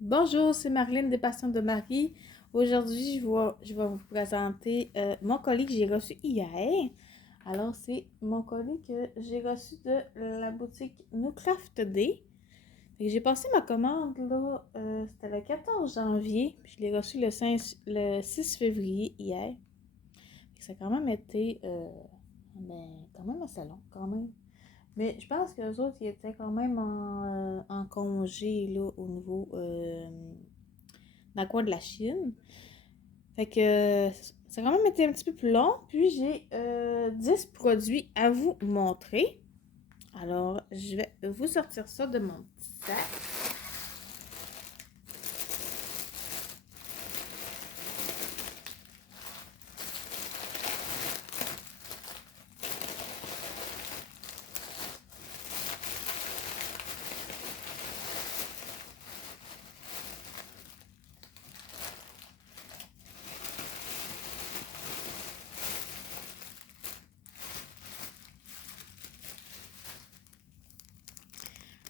Bonjour, c'est Marlène des Passions de Marie. Aujourd'hui, je vais vous présenter mon colis que j'ai reçu hier. Alors, c'est mon colis que j'ai reçu de la boutique New Craft Day. J'ai passé ma commande, là, c'était le 14 janvier, puis je l'ai reçu le 6 février hier. Ça a quand même été, quand même assez long, quand même. Mais je pense que les autres, ils étaient quand même en congé, là, au niveau dans le coin de la Chine. Fait que ça a quand même été un petit peu plus long. Puis j'ai 10 produits à vous montrer. Alors, je vais vous sortir ça de mon petit sac.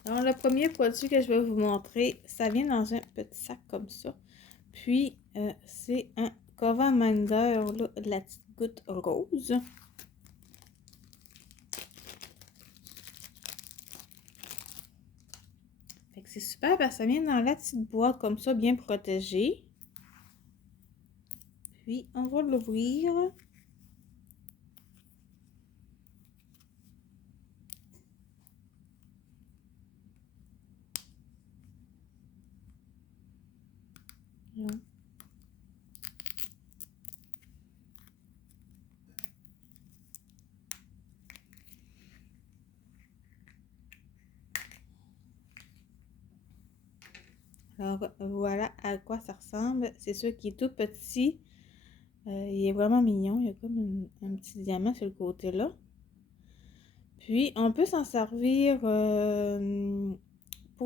Alors, le premier produit que je vais vous montrer, ça vient dans un petit sac comme ça. Puis, c'est un Cova Minder, là, de la petite goutte rose. Fait que c'est super parce que ça vient dans la petite boîte comme ça, bien protégée. Puis, on va l'ouvrir. Là. Alors, voilà à quoi ça ressemble. C'est sûr qu'il est tout petit. Il est vraiment mignon. Il y a comme un petit diamant sur le côté là. Puis, on peut s'en servir pour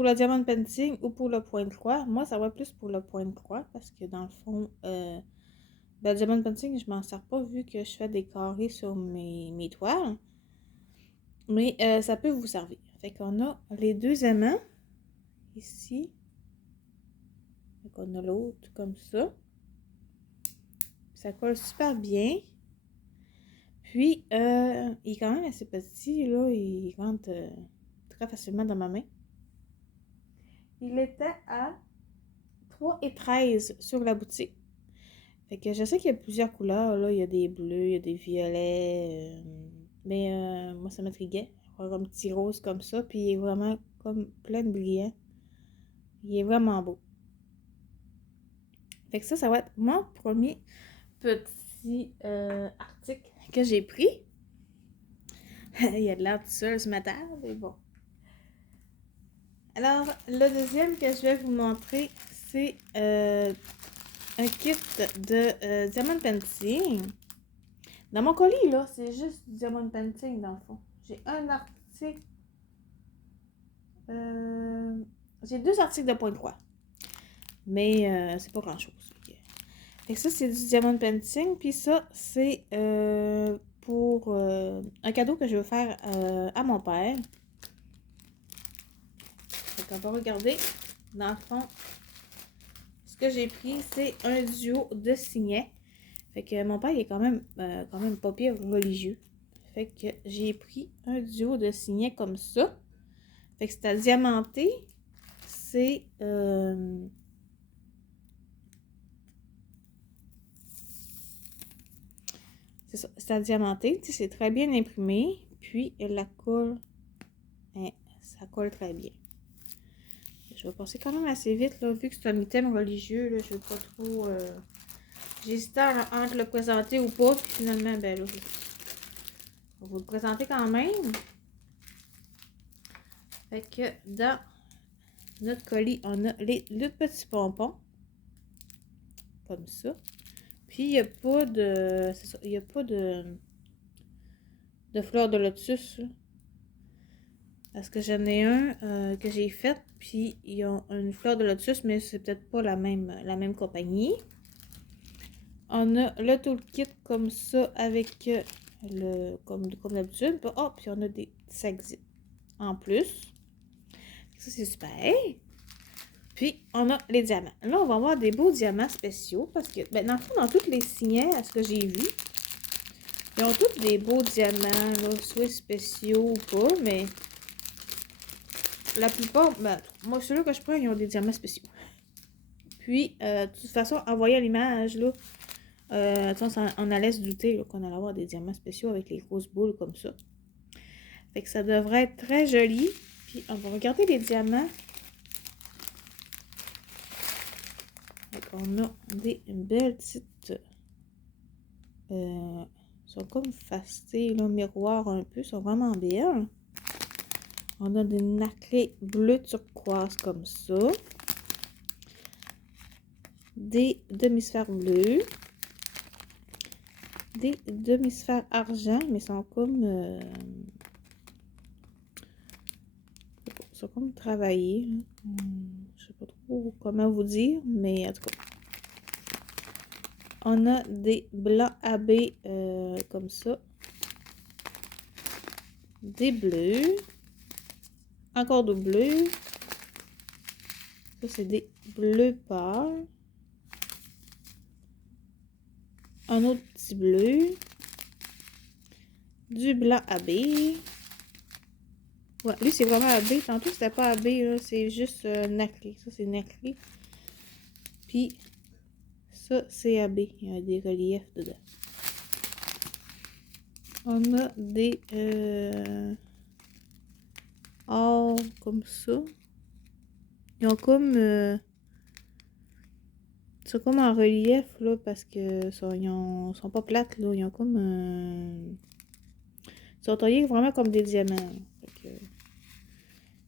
le diamond painting ou pour le point de croix. Moi, ça va plus pour le point de croix parce que dans le fond, le diamond painting, je m'en sers pas vu que je fais des carrés sur mes toiles. Mais ça peut vous servir. Fait qu'on a les deux aimants ici. Fait qu'on a l'autre comme ça. Ça colle super bien. Puis, il est quand même assez petit, là. Il rentre très facilement dans ma main. Il était à 3,13 sur la boutique. Fait que je sais qu'il y a plusieurs couleurs, là. Il y a des bleus, il y a des violets. Mais moi, ça m'intriguait. Avoir un petit rose comme ça. Puis, il est vraiment comme plein de brillants. Il est vraiment beau. Fait que ça va être mon premier petit article que j'ai pris. Il y a de l'air tout seul ce matin, mais bon. Alors, le deuxième que je vais vous montrer, c'est un kit de diamond painting. Dans mon colis, là, c'est juste du diamond painting, dans le fond. J'ai un article... j'ai deux articles de point de croix. Mais c'est pas grand-chose. Fait que ça, c'est du diamond painting. Puis ça, c'est pour un cadeau que je veux faire à mon père. Fait qu'on va regarder. Dans le fond, ce que j'ai pris, c'est un duo de signets. Fait que mon père, il est quand même pas pire religieux. Fait que j'ai pris un duo de signets comme ça. Fait que c'est à diamanter. C'est... c'est ça, c'est à diamanter. C'est très bien imprimé. Puis, la colle, hein, ça colle très bien. Je vais passer quand même assez vite, là, vu que c'est un item religieux. Là, je veux pas trop... J'hésitais entre le présenter ou pas. Puis finalement, ben là, je vais vous le présenter quand même. Fait que dans notre colis, on a le petit pompon. Comme ça. Puis, il n'y a pas de... C'est ça, il n'y a pas de fleurs de lotus, là. Parce que j'en ai un que j'ai fait, puis ils ont une fleur de lotus, mais c'est peut-être pas la même compagnie. On a le toolkit comme ça avec comme d'habitude. Oh, puis on a des sacs zip en plus. Ça, c'est super. Puis, on a les diamants. Là, on va avoir des beaux diamants spéciaux parce que, ben, dans le fond, dans tous les signets, à ce que j'ai vu, ils ont tous des beaux diamants, là, soit spéciaux ou pas, mais la plupart, ben, moi, ceux-là que je prends, ils ont des diamants spéciaux. Puis, de toute façon, en voyant l'image, là, on allait se douter qu'on allait avoir des diamants spéciaux avec les grosses boules comme ça. Fait que ça devrait être très joli. Puis, on va regarder les diamants. Fait qu'on a des belles petites... sont comme facetées, là, miroir un peu. Sont vraiment belles. On a des naclés bleu turquoise comme ça. Des demi-sphères bleues. Des demi-sphères argent, mais sont comme... sont comme travaillés. Je sais pas trop comment vous dire, mais en tout cas. On a des blancs AB comme ça. Des bleus. Encore de bleus. Ça, c'est des bleus pâles. Un autre petit bleu. Du blanc AB. Ouais, lui, c'est vraiment AB. Tantôt, c'était pas AB, là. C'est juste naclé. Ça, c'est naclé. Puis, ça, c'est AB. Il y a des reliefs dedans. On a des or comme ça. Ils ont comme... c'est comme en relief, là, parce que ils sont pas plates, là. Ils ont comme... ils sont taillés vraiment comme des diamants.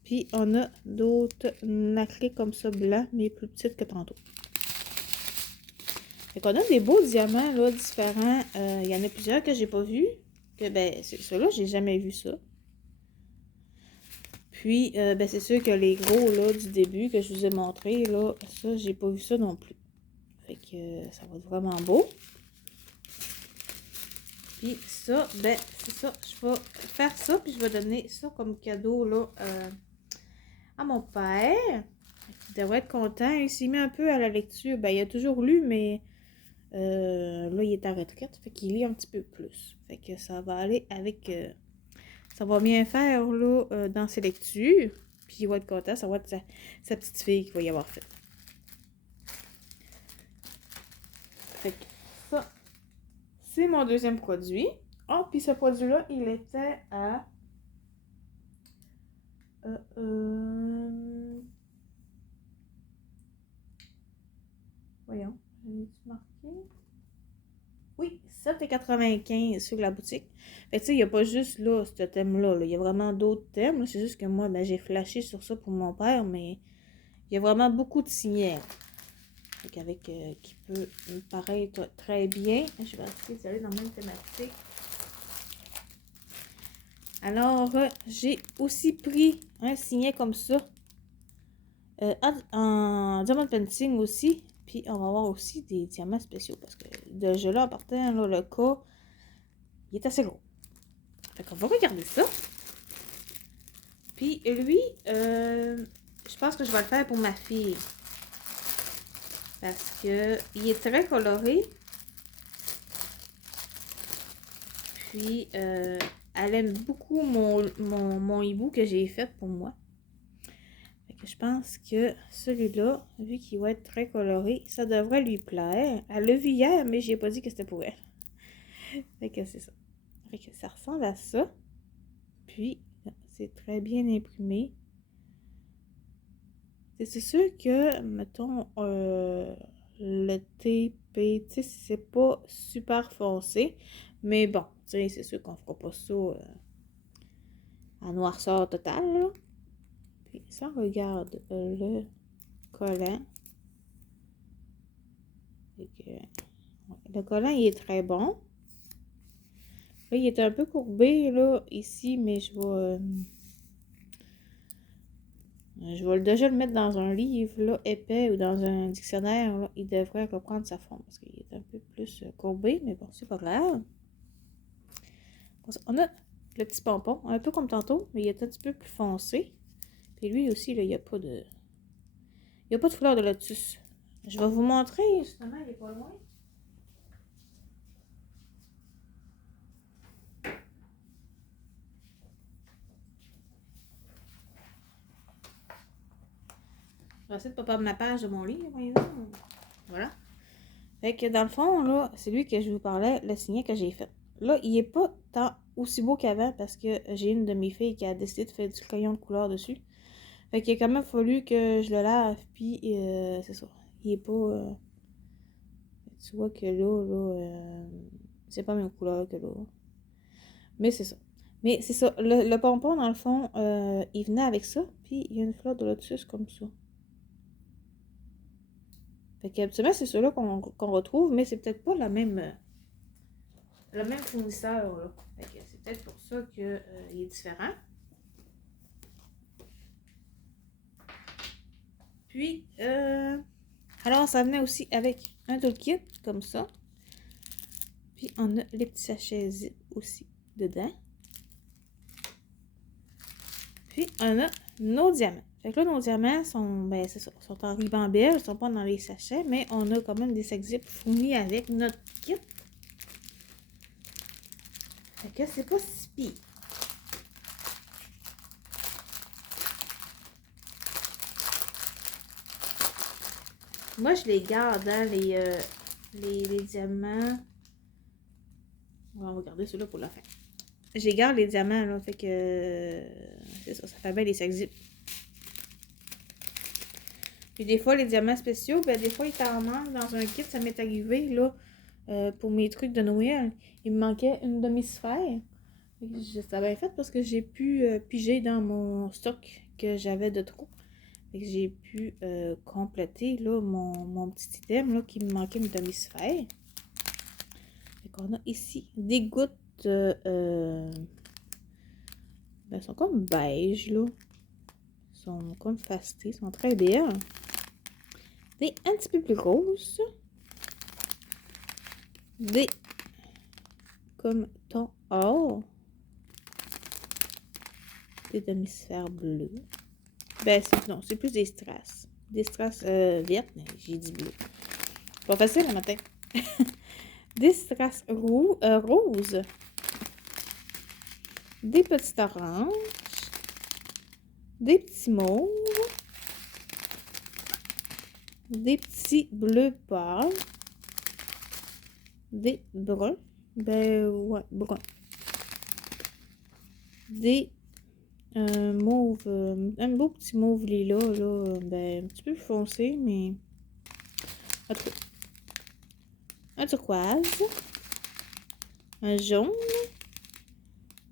Puis, on a d'autres naclés comme ça, blancs, mais plus petites que tantôt. Fait qu'on a des beaux diamants, là, différents. Il y en a plusieurs que j'ai pas vus. Que, ben, ceux-là, j'ai jamais vu ça. Puis, ben, c'est sûr que les gros, là, du début, que je vous ai montré, là, ça, j'ai pas vu ça non plus. Fait que ça va être vraiment beau. Puis ça, ben, c'est ça. Je vais faire ça, puis je vais donner ça comme cadeau, là, à mon père. Il devrait être content. Il s'est mis un peu à la lecture. Ben, il a toujours lu, mais là, il est à retraite. Fait qu'il lit un petit peu plus. Fait que ça va aller avec... ça va bien faire, là, dans ses lectures. Puis il va être content. Ça va être sa petite fille qui va y avoir fait. Fait que ça, c'est mon deuxième produit. Oh, puis ce produit-là, il était à... voyons, j'ai marqué? Oui, 7,95 sur la boutique. Fait que tu sais, il n'y a pas juste là, ce thème-là. Il y a vraiment d'autres thèmes. C'est juste que moi, ben, j'ai flashé sur ça pour mon père, mais il y a vraiment beaucoup de signets. Fait qu'avec qui peut me paraître très bien. Je vais essayer d'aller dans la même thématique. Alors, j'ai aussi pris un signet comme ça. En diamond painting aussi. Puis, on va avoir aussi des diamants spéciaux. Parce que de jeu là, en partant, là, le cas, il est assez gros. Fait qu'on va regarder ça. Puis, lui, je pense que je vais le faire pour ma fille. Parce que il est très coloré. Puis, elle aime beaucoup mon hibou que j'ai fait pour moi. Fait que je pense que celui-là, vu qu'il va être très coloré, ça devrait lui plaire. Elle l'a vu hier, mais j'ai pas dit que c'était pour elle. Fait que c'est ça. Fait que ça ressemble à ça. Puis, c'est très bien imprimé. C'est sûr que, mettons, le TP, tu sais, c'est pas super foncé. Mais bon, tu sais, c'est sûr qu'on fera pas ça en noirceur totale, là. Puis, ça, regarde le collant. Le collant, il est très bon. Là, il est un peu courbé, là, ici, mais je vais déjà le mettre dans un livre, là, épais, ou dans un dictionnaire, là. Il devrait reprendre sa forme, parce qu'il est un peu plus courbé, mais bon, c'est pas grave. On a le petit pompon, un peu comme tantôt, mais il est un petit peu plus foncé. Puis lui aussi, là, il n'y a pas de... Il n'y a pas de fleur de lotus. Je vais vous montrer, justement, il n'est pas loin. Je vais essayer de ne pas perdre ma page de mon livre, voyez-vous. Voilà. Fait que dans le fond, là, c'est lui que je vous parlais, le signet que j'ai fait. Là, il n'est pas tant aussi beau qu'avant parce que j'ai une de mes filles qui a décidé de faire du crayon de couleur dessus. Fait qu'il a quand même fallu que je le lave, puis c'est ça. Il est pas... tu vois que là, c'est pas la même couleur que là. Mais c'est ça. Mais c'est ça. Le pompon, dans le fond, il venait avec ça, puis il y a une fleur de lotus comme ça. Fait qu'habituellement, c'est ceux-là qu'on retrouve, mais c'est peut-être pas le même fournisseur, là. Fait que c'est peut-être pour ça qu'il est différent. Puis, alors, ça venait aussi avec un toolkit, comme ça. Puis, on a les petits sachets zip aussi dedans. Puis, on a nos diamants. Fait que là, nos diamants sont, ben, c'est ça, sont en ribambelle, ils sont pas dans les sachets, mais on a quand même des sacs zip fournis avec notre kit. Fait que c'est pas si pire. Moi, je les garde, hein, les diamants. On va garder ceux-là pour la fin. Je les garde, les diamants, là, fait que c'est ça, ça fait bien les sacs zip. Puis des fois, les diamants spéciaux, ben des fois, ils t'en manquent dans un kit. Ça m'est arrivé, là, pour mes trucs de Noël. Il me manquait une demi-sphère. Ça bien fait parce que j'ai pu piger dans mon stock que j'avais de trop. Fait que j'ai pu compléter, là, mon petit item, là, qui me manquait une demi-sphère. Fait qu'on a ici des gouttes, ben, elles sont comme beige, là. Ils sont comme fastées, ils sont très belles. Des un petit peu plus grosses. Des comme ton or. Des demi-sphères bleues. Ben, non, c'est plus des strass. Des strass vertes, mais j'ai dit bleu. Pas facile le matin. Des strass roses. Des petites oranges. Des petits mauves. Des petits bleus pâles. Des bruns. Ben, ouais, bruns. Des mauve, un beau petit mauve lilas, là, ben, un petit peu foncé, mais en tout cas, un turquoise, un jaune,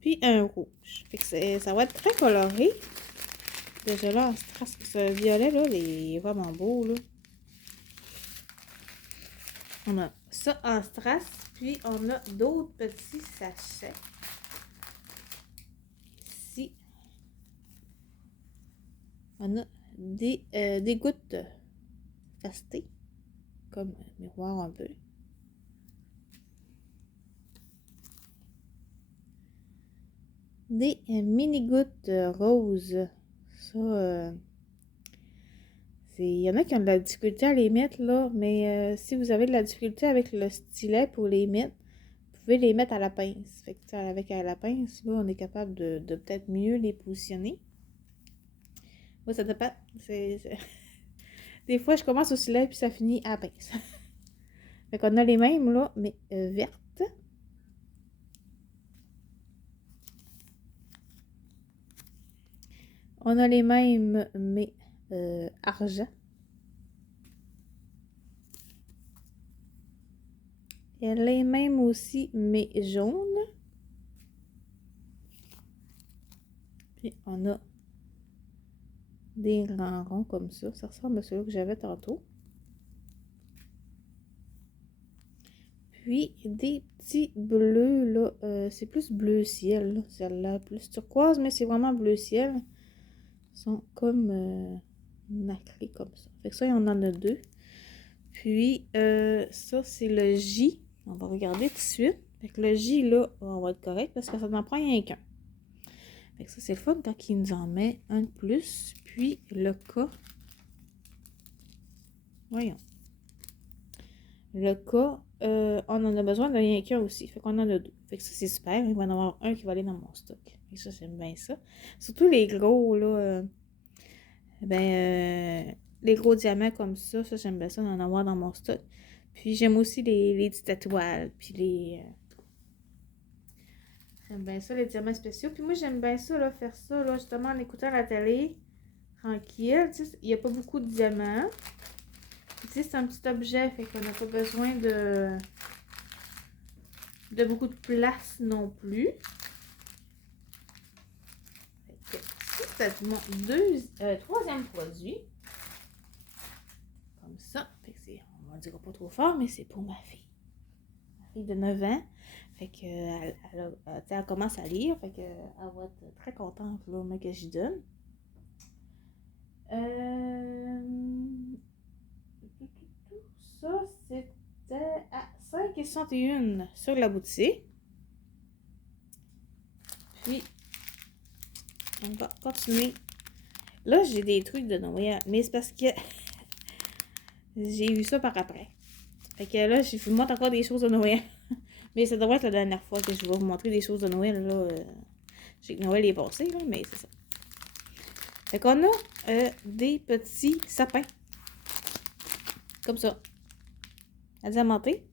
puis un rouge. Fait que ça va être très coloré. Déjà là, ce violet, là, il est vraiment beau, là. On a ça en strass, puis on a d'autres petits sachets. Ici, on a des gouttes fastées, comme miroir un peu. Des mini-gouttes roses. Ça, il y en a qui ont de la difficulté à les mettre, là, mais si vous avez de la difficulté avec le stylet pour les mettre, vous pouvez les mettre à la pince. Fait que, avec la pince, là, on est capable de peut-être mieux les positionner. Moi, ça dépend. Des fois, je commence au stylet, puis ça finit à la pince. Fait qu'on a les mêmes, là, mais vertes. On a les mêmes, mais argent. Et les mêmes aussi, mais jaunes. Puis on a des grands ronds comme ça. Ça ressemble à celui que j'avais tantôt. Puis des petits bleus, là. C'est plus bleu ciel, celle-là. Plus turquoise, mais c'est vraiment bleu ciel. Ils sont comme nacrés comme ça. Fait que ça, on en a deux. Puis ça, c'est le J. On va regarder tout de suite. Fait que le J, là, on va être correct parce que ça n'en prend rien qu'un. Fait que ça, c'est le fun quand il nous en met un de plus. Puis le K. Voyons. Le cas, on en a besoin de rien qu'un aussi. Fait qu'on en a 2. Fait que ça, c'est super. Il va y en avoir un qui va aller dans mon stock. Et ça, j'aime bien ça. Surtout les gros, là. Les gros diamants comme ça, j'aime bien ça d'en avoir dans mon stock. Puis j'aime aussi les petites étoiles. Puis j'aime bien ça, les diamants spéciaux. Puis moi, j'aime bien ça, là, faire ça, là, justement, en écoutant la télé. Tranquille. Tu sais, il n'y a pas beaucoup de diamants. Tu sais, c'est un petit objet, fait qu'on n'a pas besoin de beaucoup de place non plus. Fait que c'est mon troisième produit. Comme ça. Fait que on ne dira pas trop fort, mais c'est pour ma fille. Ma fille de 9 ans. Fait que elle commence à lire. Fait que elle va être très contente là, mais que j'y donne. Ça, c'était à 5,61 sur la boutique. Puis, on va continuer. Là, j'ai des trucs de Noël, mais c'est parce que j'ai eu ça par après. Fait que là, je vous montre encore des choses de Noël. Mais ça devrait être la dernière fois que je vais vous montrer des choses de Noël. Là. Je sais que Noël est passé, là, mais c'est ça. Fait qu'on a des petits sapins. Comme ça. À diamanter.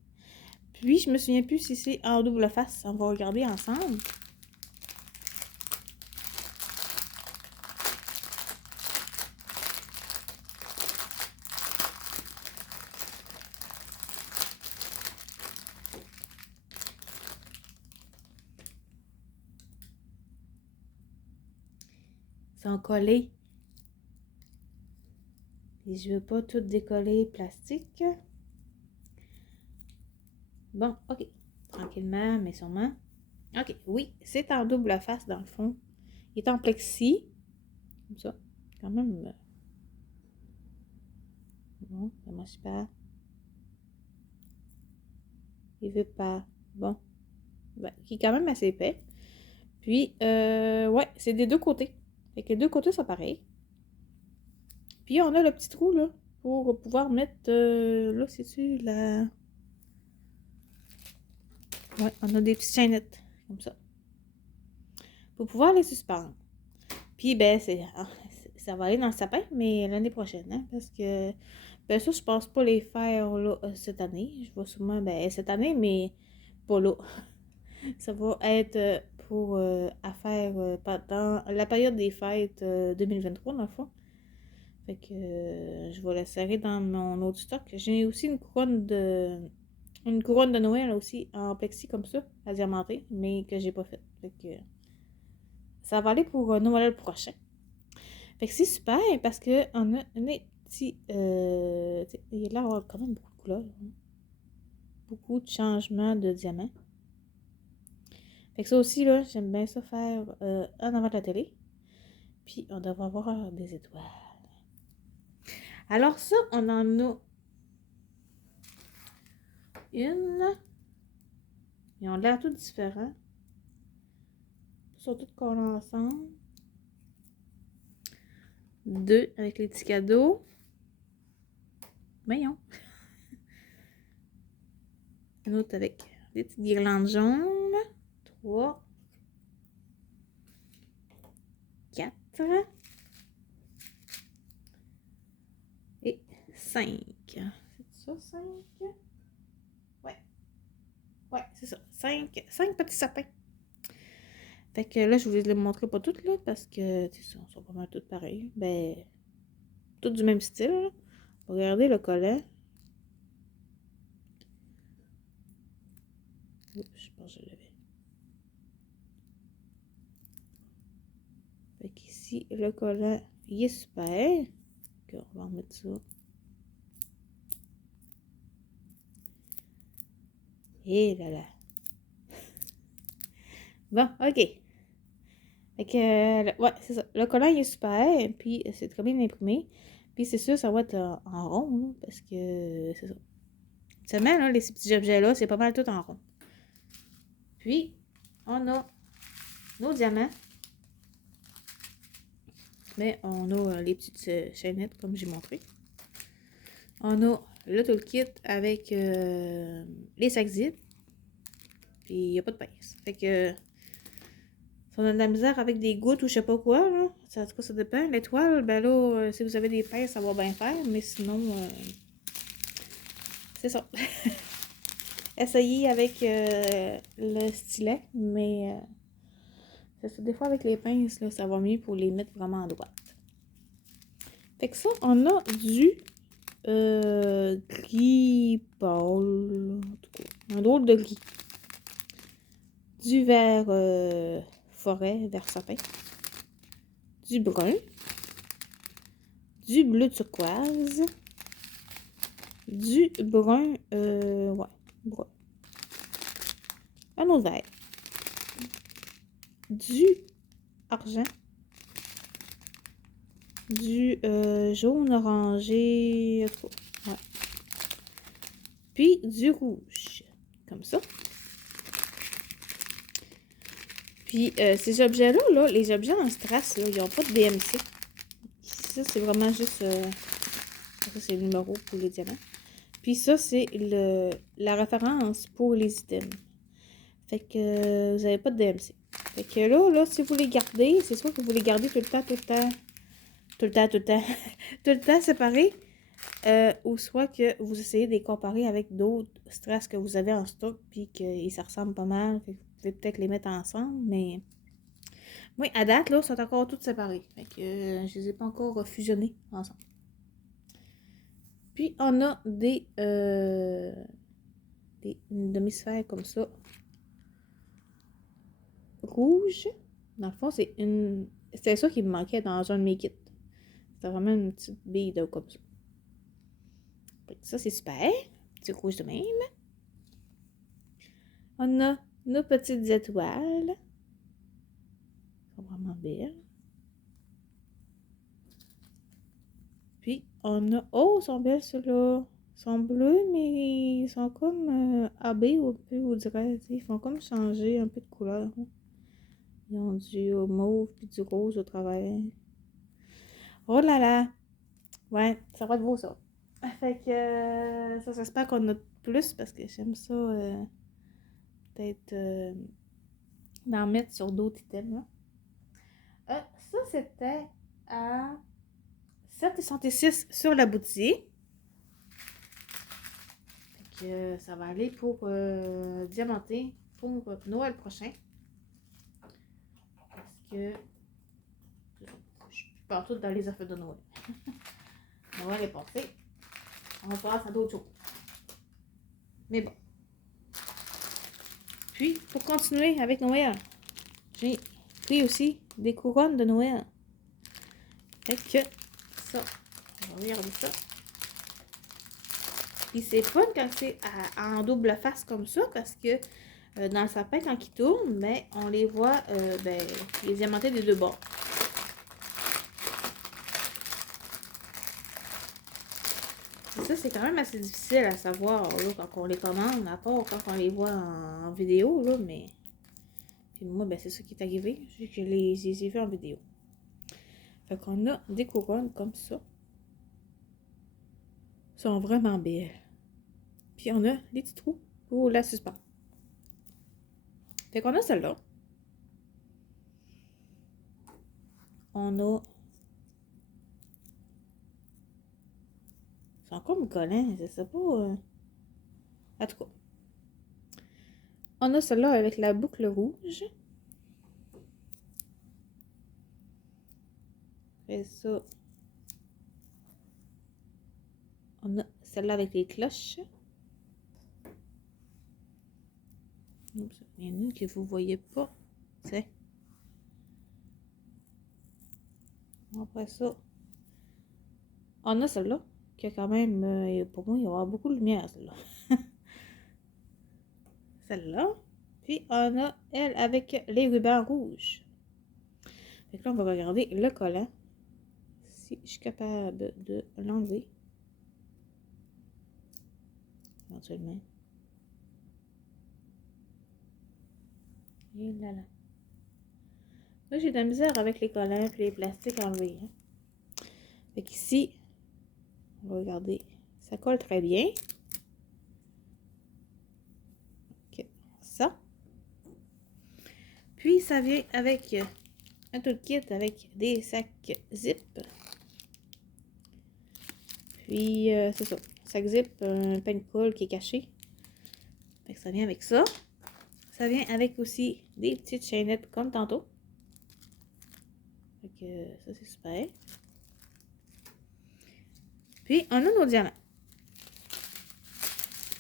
Puis, je me souviens plus si c'est en double face. On va regarder ensemble. Ils sont collés. Et je veux pas tout décoller plastique. Bon, ok. Tranquillement, mais sûrement. Ok, oui, c'est en double face dans le fond. Il est en plexi. Comme ça. Quand même. Bon, vraiment super. Il veut pas. Bon. Ben, qui est quand même assez épais. Puis, ouais, c'est des deux côtés. Fait que les deux côtés sont pareils. Puis, on a le petit trou, là, pour pouvoir mettre, là, c'est-tu la... Ouais, on a des petites chaînettes, comme ça. Pour pouvoir les suspendre. Puis, ben, ça va aller dans le sapin, mais l'année prochaine, hein, parce que, ben, ça, je pense pas les faire, là, cette année. Je vais sûrement, ben, cette année, mais pas là. Ça va être pour à faire pendant la période des fêtes 2023, dans le fond. Fait que je vais la serrer dans mon autre stock. J'ai aussi une couronne de Noël aussi en plexi comme ça, à diamanter, mais que j'ai pas faite. Fait que ça va aller pour Noël prochain. Fait que c'est super parce que on a un petit. Il y a là quand même beaucoup de couleurs. Hein. Beaucoup de changements de diamants. Fait que ça aussi, là, j'aime bien ça faire en avant de la télé. Puis, on devrait avoir des étoiles. Alors ça, on en a une. Ils ont l'air tous différents. Ils sont tous collés ensemble. 2 avec les petits cadeaux. Voyons. Un autre avec des petites guirlandes jaunes. 3. 4. Et 5. C'est ça, 5? Ouais. Ouais, c'est ça. 5 petits sapins. Fait que là, je vous les montrer pas toutes, là, parce que, tu sais, sont pas mal toutes pareilles. Ben, toutes du même style, là. Regardez le collet. Oups, je pense que je l'avais. Fait qu'ici, le collet, il est super. Ok, on va remettre ça. Et là là. Bon, ok. Fait que, ouais, c'est ça. Le collant, il est super. Puis, c'est très bien imprimé. Puis, c'est sûr, ça va être en rond, là, parce que c'est ça. Seulement, là, les petits objets-là, c'est pas mal tout en rond. Puis, on a nos diamants. Mais on a les petites chaînettes, comme j'ai montré. On a le toolkit avec les sacs zip. Puis il n'y a pas de pince. Fait que si on a de la misère avec des gouttes ou je sais pas quoi, là, en tout cas ça dépend. L'étoile, ben là, si vous avez des pinces, ça va bien faire. Mais sinon, c'est ça. Essayez avec le stylet, mais c'est ça. Des fois avec les pinces, là, ça va mieux pour les mettre vraiment à droite. Fait que ça, on a du gris pâle. En tout cas, un drôle de gris. Du vert forêt, vert sapin. Du brun. Du bleu turquoise. Du brun, ouais, brun. Un autre vert. Du argent. Du jaune orangé, en tout cas, ouais. Puis du rouge, comme ça. Puis ces objets-là, là, les objets en strass, là, ils n'ont pas de DMC. Ça, c'est vraiment juste... ça, c'est le numéro pour les diamants. Puis ça, c'est la référence pour les items. Fait que vous n'avez pas de DMC. Fait que là, si vous les gardez, c'est soit que vous les gardez tout le temps, tout le temps séparés, ou soit que vous essayez de les comparer avec d'autres strass que vous avez en stock, puis que ça ressemble pas mal. Fait que vous pouvez peut-être les mettre ensemble, mais... Oui, à date, là, ils sont encore tous séparés. Fait que je les ai pas encore fusionnés ensemble. Puis, on a des demi-sphères comme ça. Rouge. Dans le fond, c'était ça qui me manquait dans un de mes kits. C'était vraiment une petite bille de comme ça. Ça, c'est super. Petit rouge de même. On a nos petites étoiles. Elles sont vraiment belles. Puis, on a... Oh, elles sont belles, ceux-là. Ils sont bleus, mais ils sont comme AB, un peu, on dirait. Ils font comme changer un peu de couleur. Ils ont du mauve puis du rose au travers. Oh là là! Ouais, ça va être beau, ça. Fait que ça, j'espère qu'on a plus parce que j'aime ça peut-être d'en mettre sur d'autres items. Là. Ça, c'était à 7,66 sur la boutique. Fait que ça va aller pour diamanter pour Noël prochain. Parce que je pars tout dans les affaires de Noël. Noël est passé. On passe à d'autres choses. Mais bon. Puis, pour continuer avec Noël, j'ai pris aussi des couronnes de Noël. Fait que ça, on va regarder ça. Puis c'est fun quand c'est en double face comme ça parce que dans le sapin, quand il tourne, ben, on les voit les diamantés des deux bords. Et ça, c'est quand même assez difficile à savoir là, quand on les commande, à part quand on les voit en vidéo, là, mais... Puis moi, ben, c'est ça qui est arrivé, que je les ai vus en vidéo. Fait qu'on a des couronnes comme ça. Elles sont vraiment belles. Puis on a les petits trous pour la suspendre. Fait qu'on a celle-là. On a... Ils sont comme collants, je sais pas. En tout cas. On a celle-là avec la boucle rouge. Après ça, on a celle-là avec les cloches. Oups, il y en a une que vous ne voyez pas. C'est. Après ça, on a celle-là qui a quand même, pour moi, il y aura beaucoup de lumière, celle-là. Celle-là. Puis on a elle avec les rubans rouges. Fait que là, on va regarder le collant. Si je suis capable de l'enlever. Éventuellement. Et là là. Là, j'ai de la misère avec les collants et les plastiques enlevés. Hein. Fait qu'ici, on va regarder Ça colle très bien. OK, ça. Puis, ça vient avec un toolkit avec des sacs zip. Puis, c'est ça. Sac zip, un pain de colle qui est caché. Fait que ça vient avec ça. Ça vient avec aussi des petites chaînettes comme tantôt. Fait que ça, c'est super. Puis, on a nos diamants.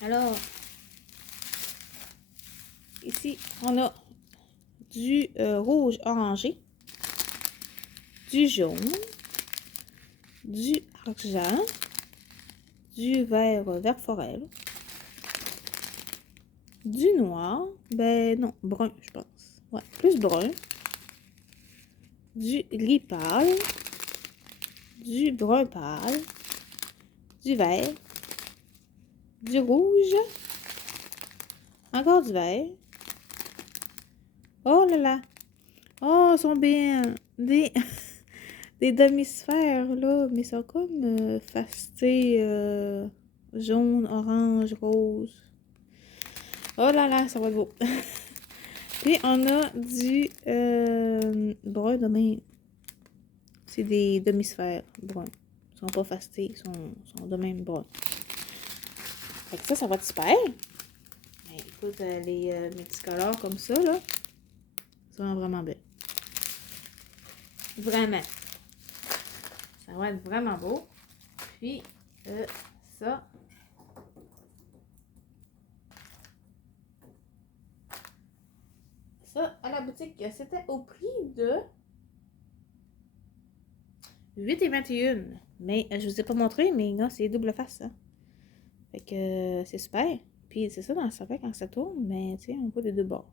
Alors, ici, on a du rouge orangé, du jaune, du argent, du vert forêt, du noir, ben non, brun, je pense. Ouais, plus brun. Du gris pâle, du brun pâle, du vert, du rouge, encore du vert. Oh là là! Oh, ils sont bien! Des, des demi-sphères, là, mais ils sont comme facetés jaune, orange, rose. Oh là là, ça va être beau! Puis, on a du brun de même. C'est des demi-sphères bruns. Ils sont pas facetés, ils sont de même bruns. Fait que ça va être super! Ben, écoute, les multicolores comme ça, là, sont vraiment belles. Vraiment. Ça va être vraiment beau. Puis, ça. Ça, à la boutique, c'était au prix de 8,21. Mais je vous ai pas montré, mais non, c'est double face. Hein. Fait que c'est super. Puis c'est ça dans le sapin quand ça tourne, mais tu sais, on voit des deux bords.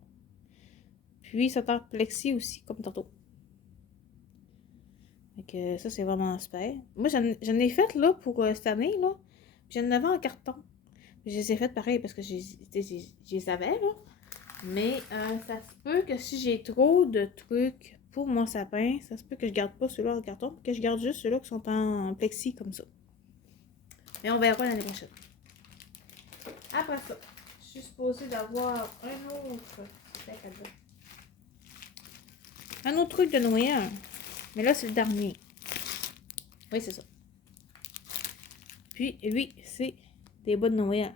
Puis ça tend plexi aussi, comme tantôt. Fait que ça, c'est vraiment super. Moi, j'en ai fait là pour cette année, là. Puis j'en avais en carton. Je les ai faites pareil parce que je les avais, là. Mais ça se peut que si j'ai trop de trucs pour mon sapin, ça se peut que je garde pas ceux-là en carton, que je garde juste ceux-là qui sont en plexi comme ça. Mais on verra l'année prochaine. Après ça, je suis supposée d'avoir un autre truc de Noël. Mais là, c'est le dernier. Oui, c'est ça. Puis, lui, c'est des bas de Noël.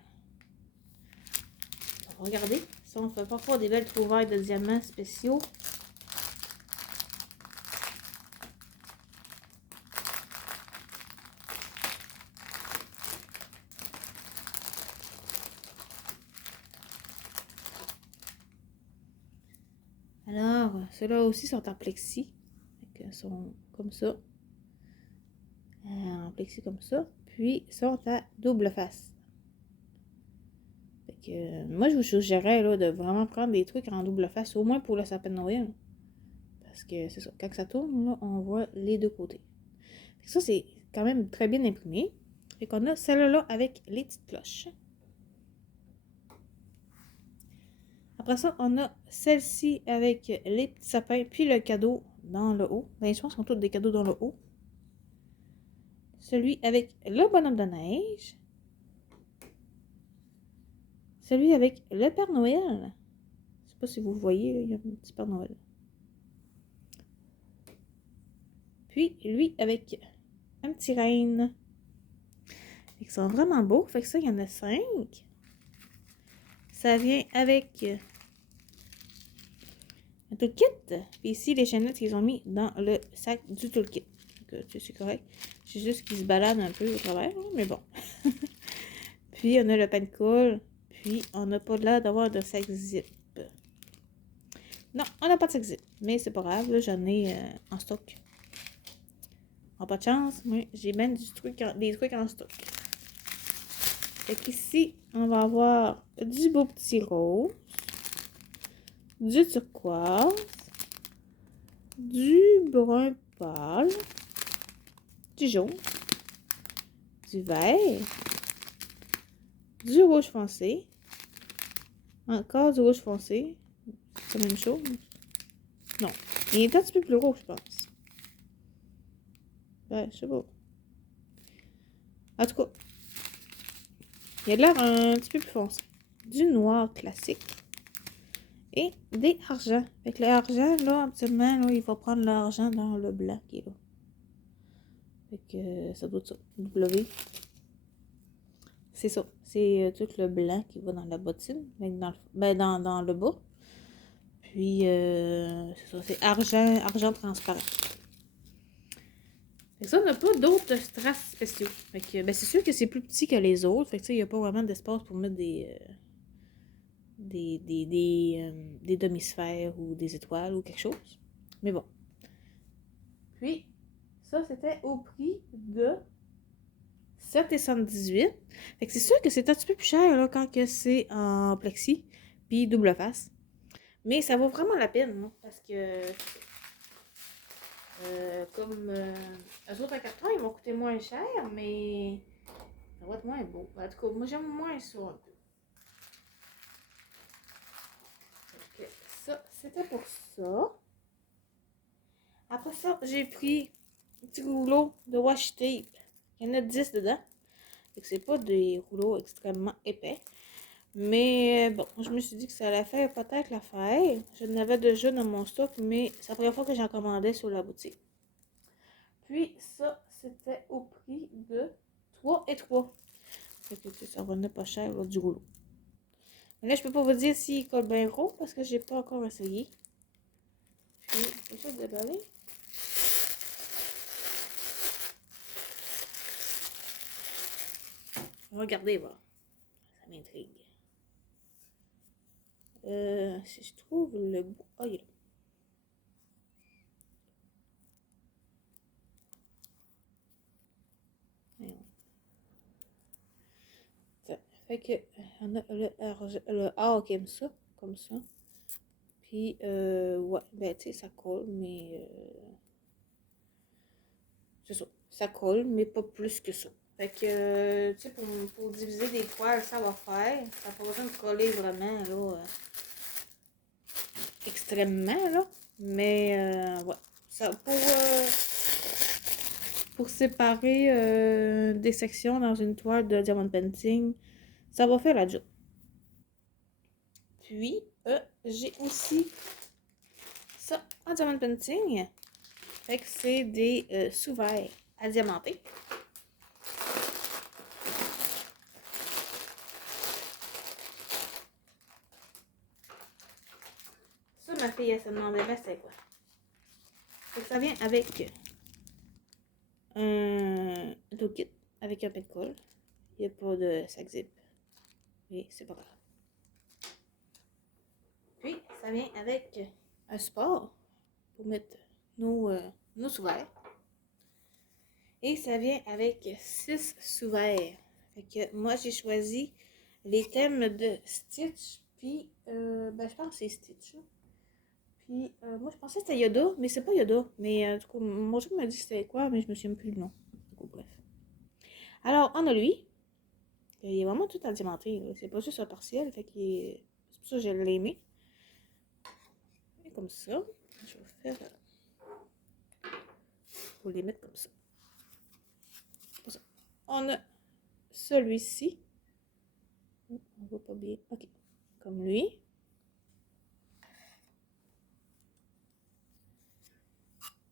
Regardez, ça, on fait parfois des belles trouvailles de diamants spéciaux. Alors, ceux-là aussi sont en plexi. Ils sont comme ça. En plexi comme ça. Puis, sont à double face. Fait que, moi, je vous suggérerais là, de vraiment prendre des trucs en double face, au moins pour le sapin de Noël. Parce que c'est ça, quand ça tourne, là, on voit les deux côtés. Fait que ça, c'est quand même très bien imprimé. Fait qu'on a celle-là avec les petites cloches. Après ça, on a celle-ci avec les petits sapins, puis le cadeau dans le haut. Ben, je pense qu'ils sont tous des cadeaux dans le haut. Celui avec le bonhomme de neige. Celui avec le Père Noël. Je sais pas si vous voyez, là, il y a un petit Père Noël. Puis lui avec un petit renne. Ils sont vraiment beaux. Fait que ça, il y en a 5. Ça vient avec un toolkit. Puis ici, les chaînettes qu'ils ont mis dans le sac du toolkit. Donc, c'est correct. C'est juste qu'ils se baladent un peu au travers, hein, mais bon. Puis, on a le pain de colle. Puis, on n'a pas l'air d'avoir de sac zip. Non, on n'a pas de sac zip. Mais c'est pas grave, là, j'en ai en stock. Oh, pas de chance, mais j'ai même des trucs en stock. Fait qu'ici, on va avoir du beau petit rose, du turquoise, du brun pâle, du jaune, du vert, du rouge foncé, encore du rouge foncé, c'est la même chose. Non, il est un petit peu plus rouge, je pense. Ouais, je sais pas. En tout cas, Il a l'air un petit peu plus foncé. Du noir classique. Et des argents. Fait que l'argent, là, habituellement, là, il va prendre l'argent dans le blanc qui est là. Fait que ça doit être ça. W. C'est ça. C'est tout le blanc qui va dans la bottine. Dans le bas. Puis, c'est ça. C'est argent transparent. Fait que ça, on n'a pas d'autres strass spéciaux. Fait que, c'est sûr que c'est plus petit que les autres. Fait que, il n'y a pas vraiment d'espace pour mettre des demi-sphères ou des étoiles ou quelque chose. Mais bon. Puis, ça, c'était au prix de 7,78. Fait que c'est sûr que c'est un petit peu plus cher là, quand que c'est en plexi puis double face. Mais ça vaut vraiment la peine, là, parce que comme eux autres en carton, ils vont coûter moins cher, mais ça va être moins beau. En tout cas, moi j'aime moins ça un peu. Fait que ça, c'était pour ça. Après ça, j'ai pris un petit rouleau de washi tape. Il y en a 10 dedans. Fait que c'est pas des rouleaux extrêmement épais. Mais bon, je me suis dit que ça allait faire peut-être l'affaire. Je n'avais déjà dans mon stock, mais c'est la première fois que j'en commandais sur la boutique. Puis ça, c'était au prix de 3 et 3. Fait que ça revenait pas cher là, du rouleau. Mais là, je peux pas vous dire s'il colle bien gros parce que j'ai pas encore essayé. Puis, c'est juste déballer. Regardez, voir. Ça m'intrigue. Si je trouve le bout. Ah, il est là. Fait que, on a le A comme ça. Puis, ouais, ben, tu sais, ça colle, mais. C'est ça. Ça colle, mais pas plus que ça. Fait que, tu sais, pour diviser des poils, ça va faire. Ça n'a pas besoin de coller vraiment, là, extrêmement, là. Mais, ouais. Ça, pour séparer des sections dans une toile de diamond painting, ça va faire la job. Puis, j'ai aussi ça en diamond painting. Fait que c'est des sous-verres à diamanter. Ça, ma fille, elle se demandait, ben, c'est quoi? Fait que ça vient avec un toolkit, avec un pet colle. Il n'y a pas de sac zip. Mais c'est pas grave. Puis, ça vient avec un support pour mettre nos sous-verres. Et ça vient avec 6 sous-verres. Fait que moi, j'ai choisi les thèmes de Stitch. Puis, je pense que c'est Stitch. Là. Puis, moi, je pensais que c'était Yoda, mais c'est pas Yoda. Mais du coup, mon chum m'a dit c'était quoi, mais je me souviens plus le nom. Du coup, bref. Alors, on a lui. Il est vraiment tout diamanté. C'est pas juste un partiel. Fait qu'il est... C'est pour ça que je l'ai aimé. Et comme ça. Je vais faire... Pour les mettre comme ça. Pour ça. On a celui-ci. On voit pas bien. Ok. Comme lui.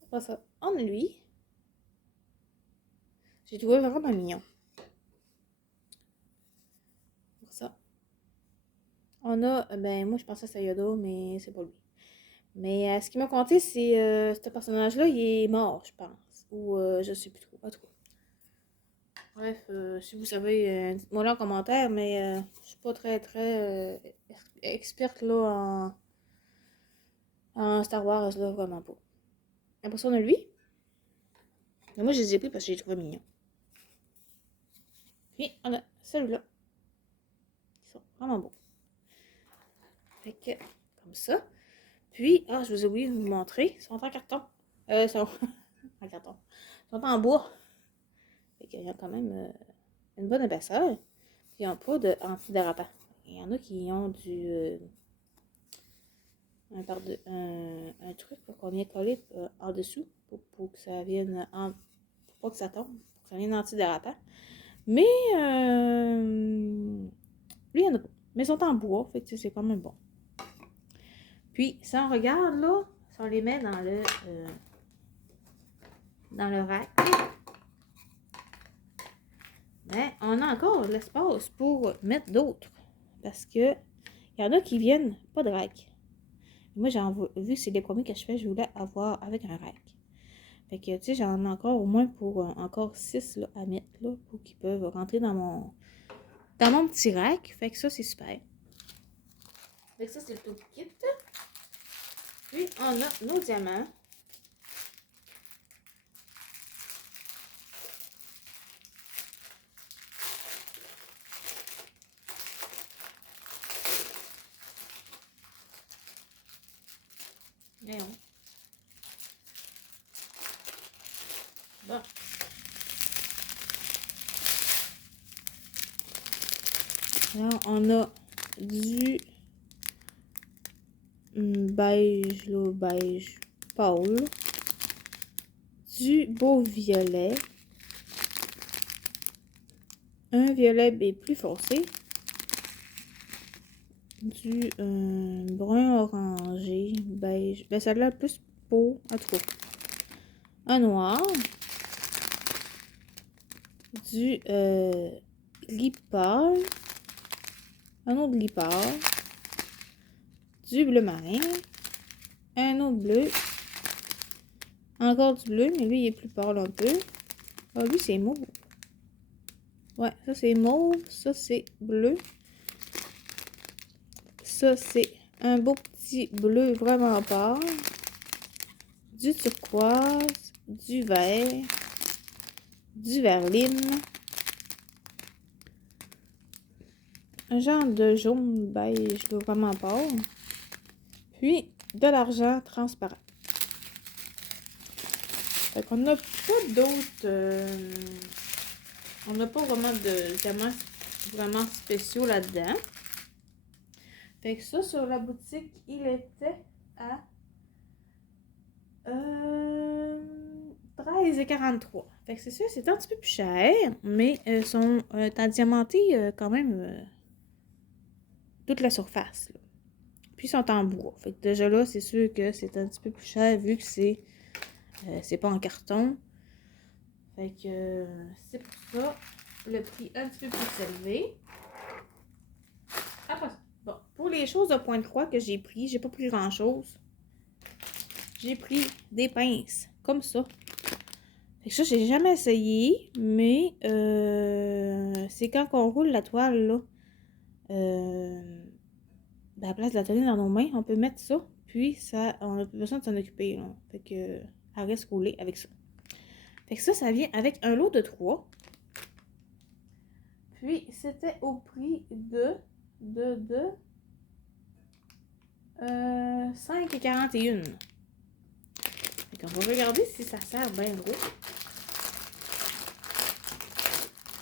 Après ça, on a lui. J'ai trouvé vraiment mignon. Pour ça. On a, ben moi je pensais que c'était Yoda, mais c'est pas lui. Mais ce qui m'a compté, c'est ce personnage-là, il est mort, je pense. Ou je sais plus trop. En tout cas. Bref, si vous savez, dites-moi là en commentaire, mais je suis pas très experte là en Star Wars, là, vraiment pas. Après ça, on a lui. Mais moi, je les ai pris parce que j'ai trouvé mignon. Puis, on a celui-là. Ils sont vraiment beaux. Fait que, comme ça. Puis, je vous ai oublié de vous montrer. Ils sont en carton. Ils sont en carton. Ils sont en bois. Fait qu'il y a quand même une bonne épaisseur. Puis, ils n'ont pas d'antidérapant. Il y en a qui ont un truc qu'on vient coller en dessous pour que ça vienne pour pas que ça tombe, pour que ça vienne antidérapant. Mais Mais ils sont en bois, fait que c'est quand même bon. Puis, si on regarde, là, si on les met dans le rack, ben, on a encore l'espace pour mettre d'autres. Parce que il y en a qui viennent pas de rack. Moi, vu que c'est les premiers que je fais, je voulais avoir avec un rack. Fait que, tu sais, j'en ai encore au moins pour encore 6 là, à mettre, là, pour qu'ils peuvent rentrer dans mon petit rack. Fait que ça, c'est super. Fait que ça, c'est le tout kit. Puis, on a nos diamants. Voyons. Bon. Là, on a du beige, là, beige pâle. Du beau violet. Un violet plus foncé. Du brun orangé, beige. Ben, ça a l'air plus beau, en tout cas. Un noir. Du gris pâle. Un autre gris pâle. Du bleu marin. Un autre bleu. Encore du bleu, mais lui, il est plus pâle un peu. Ah, lui, c'est mauve. Ouais, ça, c'est mauve. Ça, c'est bleu. Ça, c'est un beau petit bleu vraiment pâle. Du turquoise. Du vert. Du verline. Un genre de jaune beige, là, vraiment pâle. Puis, de l'argent transparent. Fait qu'on n'a pas d'autres... on n'a pas vraiment de diamants vraiment spéciaux là-dedans. Fait que ça, sur la boutique, il était à 13,43. Fait que c'est sûr, c'est un petit peu plus cher, mais sont en diamanté quand même toute la surface. Là. Puis ils sont en bois. Fait que déjà là, c'est sûr que c'est un petit peu plus cher vu que c'est pas en carton. Fait que c'est pour ça le prix un petit peu plus élevé. Après ça, bon, pour les choses de point de croix que j'ai pris, j'ai pas pris grand chose. J'ai pris des pinces comme ça. Fait que ça, j'ai jamais essayé, mais c'est quand on roule la toile là. À la place de la tenir dans nos mains, on peut mettre ça, puis ça, on n'a plus besoin de s'en occuper. Là. Fait que elle reste roulée avec ça. Fait que ça vient avec un lot de 3. Puis c'était au prix de 5,41. Fait qu'on va regarder si ça sert bien gros.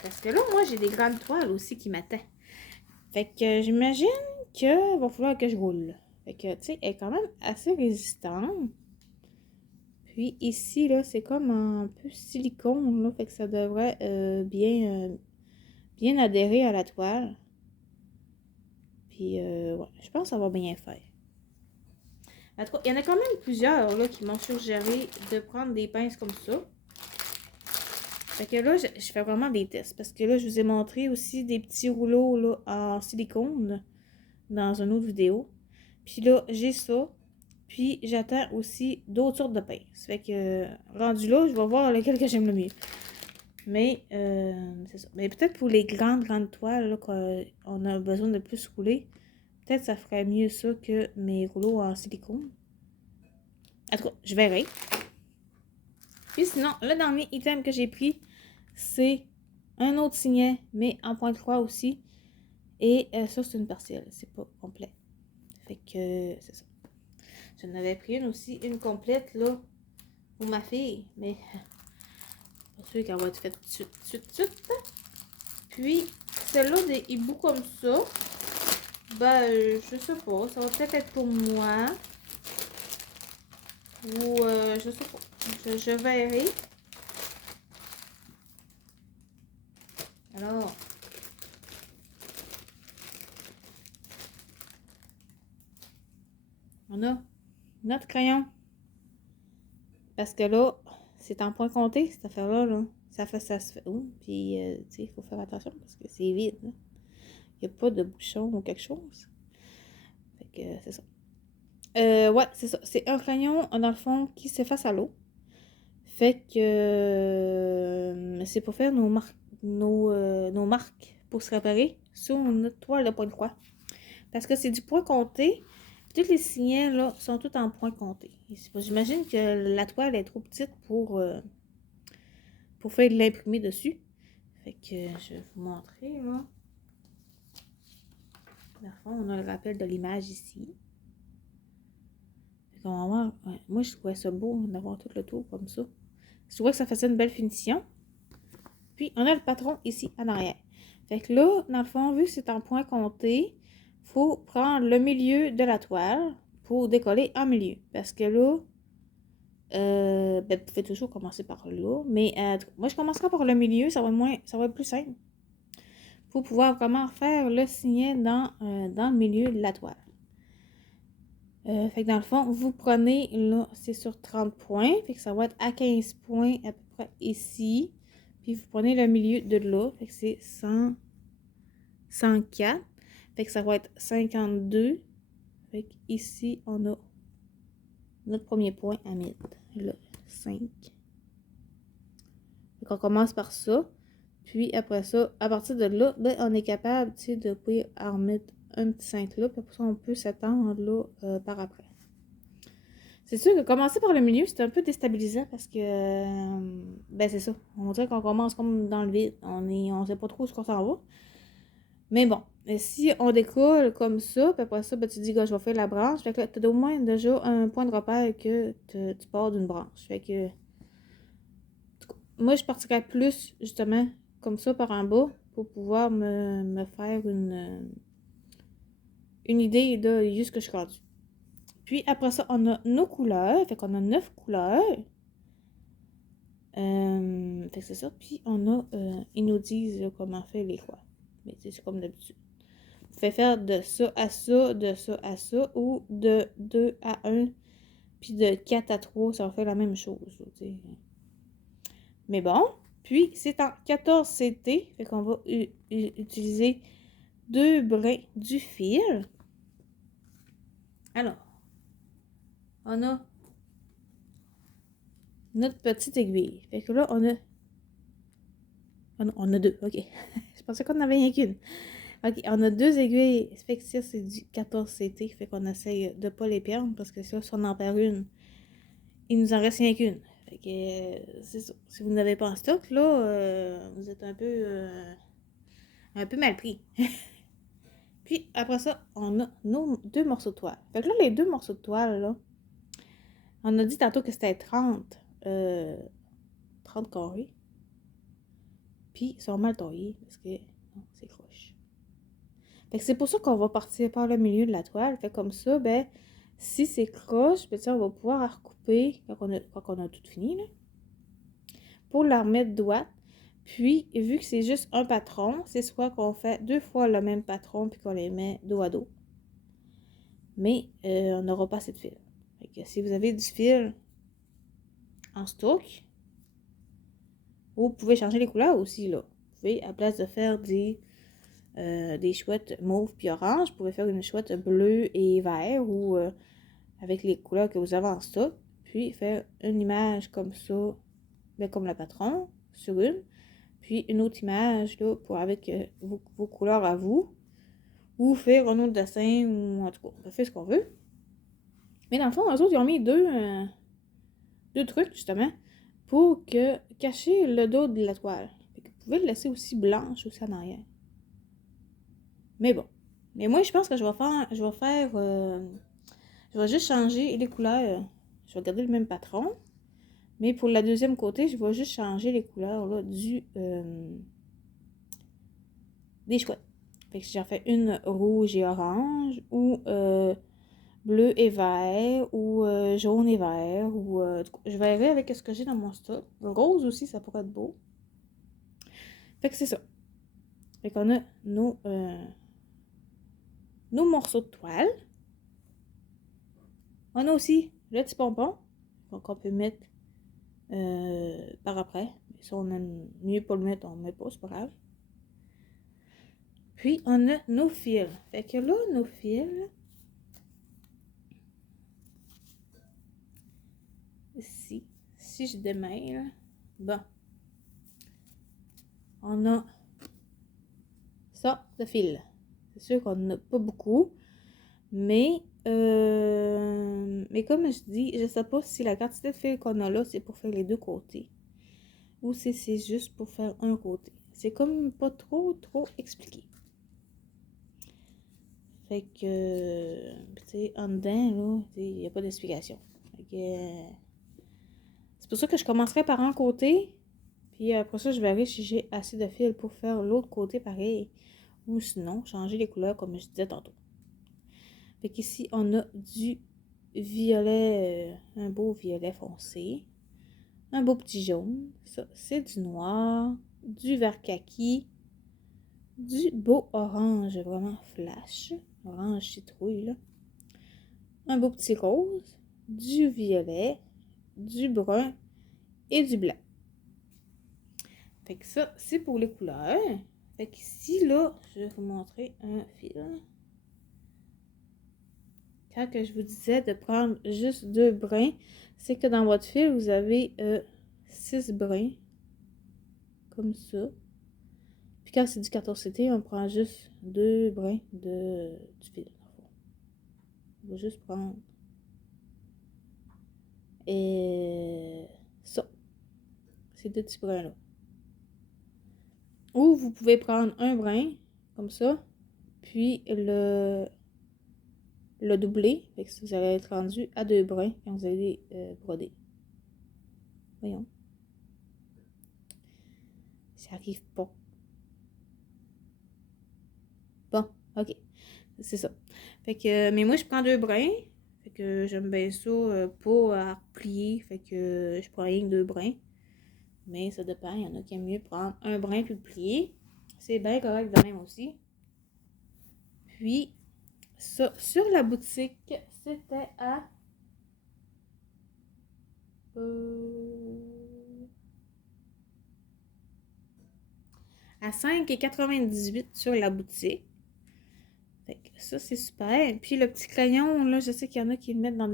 Parce que là, moi, j'ai des grandes toiles aussi qui m'attendent. Fait que j'imagine qu'il va falloir que je roule. Fait que, tu sais, elle est quand même assez résistante. Puis ici, là, c'est comme un peu silicone, là. Fait que ça devrait bien adhérer à la toile. Puis, ouais, je pense que ça va bien faire. En tout cas, il y en a quand même plusieurs, là, qui m'ont suggéré de prendre des pinces comme ça. Fait que là, je fais vraiment des tests. Parce que là, je vous ai montré aussi des petits rouleaux, là, en silicone dans une autre vidéo. Puis là, j'ai ça. Puis j'attends aussi d'autres sortes de pinces. Fait que rendu là, je vais voir lequel que j'aime le mieux. Mais c'est ça. Mais peut-être pour les grandes toiles là, qu'on a besoin de plus rouler, peut-être ça ferait mieux ça que mes rouleaux en silicone. En tout cas, je verrai. Puis sinon, le dernier item que j'ai pris, c'est un autre signet, mais en point de croix aussi. Et ça, c'est une partielle. C'est pas complet. Fait que c'est ça. J'en avais pris une aussi, une complète, là, pour ma fille. Mais pas sûr qu'elle va être faite tout de suite. Puis, celle-là, des hiboux comme ça. Ben, je sais pas. Ça va peut-être être pour moi. Ou, je sais pas. Je verrai. Alors, On a notre crayon. Parce que là, c'est en point compté, cette affaire-là. Là. Ça se fait. Oh, puis, tu sais, il faut faire attention parce que c'est vide. Il n'y a pas de bouchon ou quelque chose. Fait que c'est ça. Ouais, c'est ça. C'est un crayon, dans le fond, qui s'efface à l'eau. Fait que c'est pour faire nos marques pour se repérer sur notre toile de point de croix. Parce que c'est du point compté. Tous les signets là sont tous en point compté. J'imagine que la toile est trop petite pour faire de l'imprimer dessus. Fait que je vais vous montrer là. Dans le fond, on a le rappel de l'image ici. Fait qu'on va voir. Ouais, moi, je trouvais ça beau d'avoir tout le tour comme ça. Je trouvais que ça faisait une belle finition. Puis, on a le patron ici en arrière. Fait que là, dans le fond, vu que c'est en point compté, il faut prendre le milieu de la toile pour décoller en milieu. Parce que là, vous pouvez toujours commencer par là. Mais moi, je commencerai par le milieu, ça va être plus simple. Pour pouvoir vraiment faire le signet dans le milieu de la toile. Fait que dans le fond, vous prenez, là, c'est sur 30 points. Fait que ça va être à 15 points à peu près ici. Puis vous prenez le milieu de là. Fait que c'est 104. Fait que ça va être 52. Fait que ici, on a notre premier point à mettre. Là, 5. Fait qu'on commence par ça. Puis après ça, à partir de là, ben, on est capable, tu sais, de pouvoir en remettre un petit 5 là. Puis après ça, on peut s'attendre là par après. C'est sûr que commencer par le milieu, c'est un peu déstabilisant parce que, ben c'est ça. On dirait qu'on commence comme dans le vide. On sait pas trop ce qu'on s'en va. Mais bon, si on décolle comme ça, puis après ça, ben, tu dis, je vais faire la branche. Fait que là, tu as au moins déjà un point de repère que tu pars d'une branche. Fait que, moi, je partirais plus, justement, comme ça par en bas pour pouvoir me faire une idée de juste que je suis rendue. Puis après ça, on a nos couleurs. Fait qu'on a 9 couleurs. Fait que c'est ça. Puis on a, ils nous disent là, comment faire les quoi. Mais c'est comme d'habitude. Vous pouvez faire de ça à ça, de ça à ça, ou de 2 à 1, puis de 4 à 3, ça va faire la même chose. Là, mais bon, puis c'est en 14 CT, fait qu'on va utiliser 2 brins du fil. Alors, on a notre petite aiguille. Fait que là, on a 2, ok. Je pensais qu'on en avait rien qu'une. Ok, on a 2 aiguilles. Fait que ça, c'est du 14 CT. Fait qu'on essaye de pas les perdre parce que si on en perd une, il nous en reste rien qu'une. Fait que c'est ça. Si vous n'avez pas en stock, là, vous êtes un peu mal pris. Puis après ça, on a nos 2 morceaux de toile. Fait que là, les 2 morceaux de toile, là, on a dit tantôt que c'était 30 carrés. Puis ils sont mal taillés parce que non, c'est croche. Fait que c'est pour ça qu'on va partir par le milieu de la toile. Fait comme ça, ben, si c'est croche, ben, on va pouvoir recouper quand on a tout fini, là, pour la remettre droite. Puis, vu que c'est juste un patron, c'est soit qu'on fait 2 fois le même patron puis qu'on les met dos à dos. Mais on n'aura pas assez de fil. Fait que si vous avez du fil en stock, vous pouvez changer les couleurs aussi, là. Vous pouvez, à place de faire des chouettes mauve puis orange, vous pouvez faire une chouette bleu et vert ou avec les couleurs que vous avez en stock. Puis faire une image comme ça, ben, comme le patron, sur une. Puis une autre image là, avec vos couleurs à vous. Ou faire un autre dessin, ou en tout cas, on peut faire ce qu'on veut. Mais dans le fond, eux autres, ils ont mis deux trucs, justement, pour cacher le dos de la toile. Fait que vous pouvez le laisser aussi blanche aussi en arrière. Mais bon. Mais moi, je pense que je vais juste changer les couleurs. Je vais garder le même patron. Mais pour la deuxième côté, je vais juste changer les couleurs là, des chouettes. Fait que j'en fais une rouge et orange, ou bleu et vert, ou jaune et vert, ou je verrai avec ce que j'ai dans mon stock. Le rose aussi, ça pourrait être beau. Fait que c'est ça. Fait qu'on a nos morceaux de toile. On a aussi le petit pompon qu'on peut mettre par après. Mais si on aime mieux pas le mettre, on ne met pas, c'est pas grave. Puis, on a nos fils. Fait que là, nos fils... Ici, si je démêle, bon, on a ça de fil. C'est sûr qu'on n'en a pas beaucoup, mais comme je dis, je sais pas si la quantité de fil qu'on a là, c'est pour faire les deux côtés ou si c'est juste pour faire un côté. C'est comme pas trop expliqué. Fait que, tu sais, en dedans, là, il n'y a pas d'explication. Fait que, c'est pour ça que je commencerai par un côté, puis après ça, je verrai si j'ai assez de fil pour faire l'autre côté pareil. Ou sinon, changer les couleurs comme je disais tantôt. Fait qu'ici, on a du violet, un beau violet foncé. Un beau petit jaune. Ça, c'est du noir. Du vert kaki. Du beau orange, vraiment flash. Orange citrouille, là. Un beau petit rose. Du violet. Du brun. Et du blanc. Fait que ça, c'est pour les couleurs. Fait qu'ici, là, je vais vous montrer un fil. Quand que je vous disais de prendre juste 2 brins, c'est que dans votre fil, vous avez 6 brins. Comme ça. Puis quand c'est du 14CT, on prend juste 2 brins du fil. On va juste prendre ça. Ces 2 petits brins-là. Ou vous pouvez prendre un brin, comme ça, puis le doubler. Fait que vous allez être rendu à 2 brins quand vous allez broder. Voyons. Ça arrive pas. Bon, ok. C'est ça. Fait que, mais moi, je prends 2 brins. Fait que j'aime bien ça, pas à plier. Fait que je prends rien que 2 brins. Mais ça dépend. Il y en a qui aiment mieux prendre un brin puis le plier. C'est bien correct de même aussi. Puis, ça, sur la boutique, c'était à 5,98 sur la boutique. Fait que ça, c'est super. Puis le petit crayon, là, je sais qu'il y en a qui le mettent dans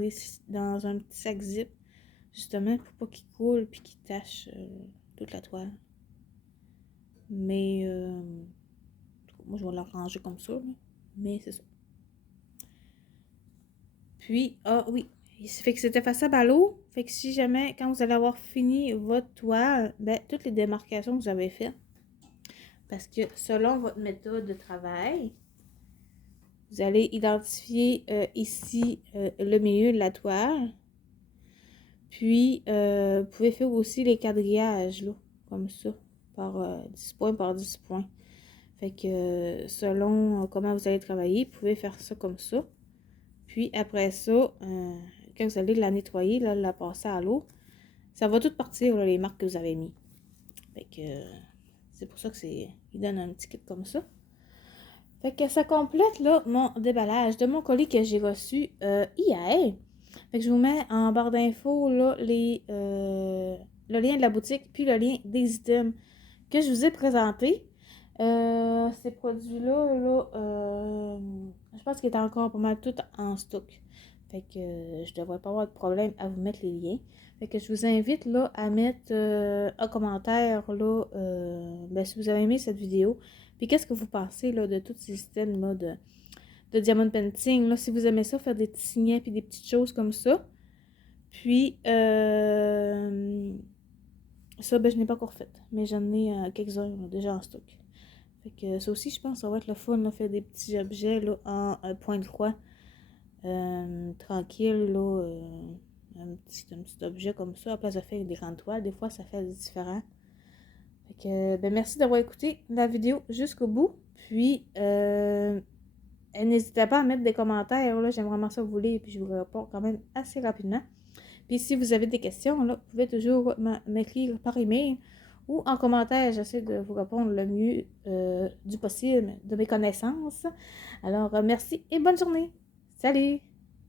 un petit sac zip. Justement, pour pas qu'il coule puis qu'il tache toute la toile. Mais moi, je vais l'arranger comme ça. Là. Mais c'est ça. Puis, ah oui, ça fait que c'est effaçable à l'eau. Fait que si jamais, quand vous allez avoir fini votre toile, ben, toutes les démarcations que vous avez faites, parce que selon votre méthode de travail, vous allez identifier ici le milieu de la toile. Puis, vous pouvez faire aussi les quadrillages, là, comme ça, par 10 points par 10 points. Fait que selon comment vous allez travailler, vous pouvez faire ça comme ça. Puis après ça, quand vous allez la nettoyer, là, la passer à l'eau, ça va tout partir, là, les marques que vous avez mis. Fait que c'est pour ça que il donne un petit kit comme ça. Fait que ça complète là mon déballage de mon colis que j'ai reçu hier. Fait que je vous mets en barre d'infos là le lien de la boutique puis le lien des items que je vous ai présentés. Ces produits-là, je pense qu'ils étaient encore pas mal tout en stock. Fait que je devrais pas avoir de problème à vous mettre les liens. Fait que je vous invite là à mettre un commentaire là, ben, si vous avez aimé cette vidéo. Puis qu'est-ce que vous pensez là, de tous ces systèmes là, de diamond painting. Là, si vous aimez ça, faire des petits signets puis des petites choses comme ça. Puis ça, ben, je n'ai pas encore fait. Mais j'en ai quelques-uns déjà en stock. Fait que ça aussi, je pense, ça va être le fun, là, faire des petits objets là, en point de croix. Tranquille, là. Un petit objet comme ça, à place de faire des grandes toiles. Des fois, ça fait différent. Fait que, ben, merci d'avoir écouté la vidéo jusqu'au bout. Puis, n'hésitez pas à mettre des commentaires. Là, j'aime vraiment ça vous lire. Puis, je vous réponds quand même assez rapidement. Puis, si vous avez des questions, là, vous pouvez toujours m'écrire par email. Ou en commentaire, j'essaie de vous répondre le mieux du possible de mes connaissances. Alors, merci et bonne journée. Salut!